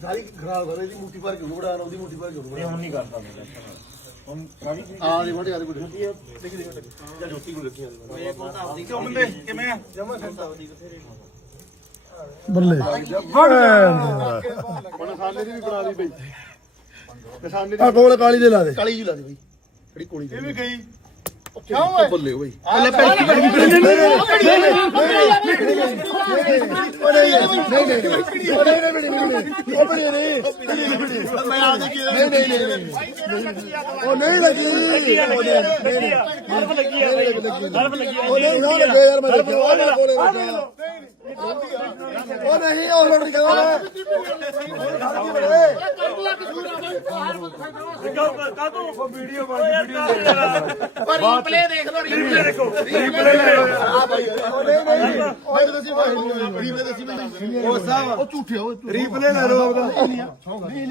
ਸਾਰੀ ਖਰਾਬ ਕਰ ਇਹਦੀ ਮੁੱਠੀ ਭਰ ਕੇ ਉਹਨੂੰ ਬਣਾ ਉਹਦੀ ਮੁੱਠੀ ਭਰ ਕੇ ਉਹਨੂੰ ਹੁਣ ਨਹੀਂ ਕਰਦਾ ਹੁਣ ਕਾਹਦੀ ਆ ਦੇ ਮੋਟੇ ਆ ਦੇ ਕੋਈ ਦੇਖੀ ਚੱਲ ਜੋਤੀ ਨੂੰ ਰੱਖੀ ਓਏ ਕੋਲ ਤਾਂ ਆਪਦੀ ਕਿਉਂ ਬੰਦੇ ਕਿਵੇਂ ਆ ਜਮਾ ਫਿਰਦਾ ਉਹਦੀ ਬਥੇਰੇ ਬੱਲੇ ਹੁਣ ਸਾਲੇ ਦੀ ਵੀ ਬਣਾ ਲਈ ਬਈ ਕਿਸਾਨੇ ਆ ਕੋਲ ਕਾਲੀ ਦੇ ਲਾ ਦੇ ਕਾਲੀ ਜੀ ਲਾ ਦੇ ਬਈ ਕਿਹੜੀ ਕੋਲੀ ਇਹ ਵੀ ਗਈ ਕਿਉਂ ਓਏ ਬੱਲੇ ਬਈ ਮੈਂ ਆ ਦੇ ਕੀ ਉਹ ਨਹੀਂ ਲੱਗੀ ਹਰਫ ਲੱਗੀ ਆ ਬਈ ਹਰਫ ਲੱਗੀ ਆ ਉਹ ਨਹੀਂ ਨਾ ਲੱਗੇ ਯਾਰ ਮੈਂ ਕੋਲੇ ਉਹ ਨਹੀਂ ਉਹ ਲੜ ਗਿਆ ਕਾਹਤੋਂ ਵੀਡੀਓ ਬਣ ਪਰ ਰੀਪਲੇ ਦੇਖ ਲੋ ਰੀਪਲੇ ਦੇਖੋ ਰੀਪਲੇ ਲੈ ਆ ਭਾਈ ਉਹ ਨਹੀਂ ਮੈਂ ਦੱਸੀ ਭਾਈ ਰੀਪਲੇ ਦੱਸੀ ਉਹ ਸਾਹਿਬ ਉਹ ਝੂਠੇ ਉਹ ਰੀਪਲੇ ਲੈ ਲਓ ਆਪਦਾ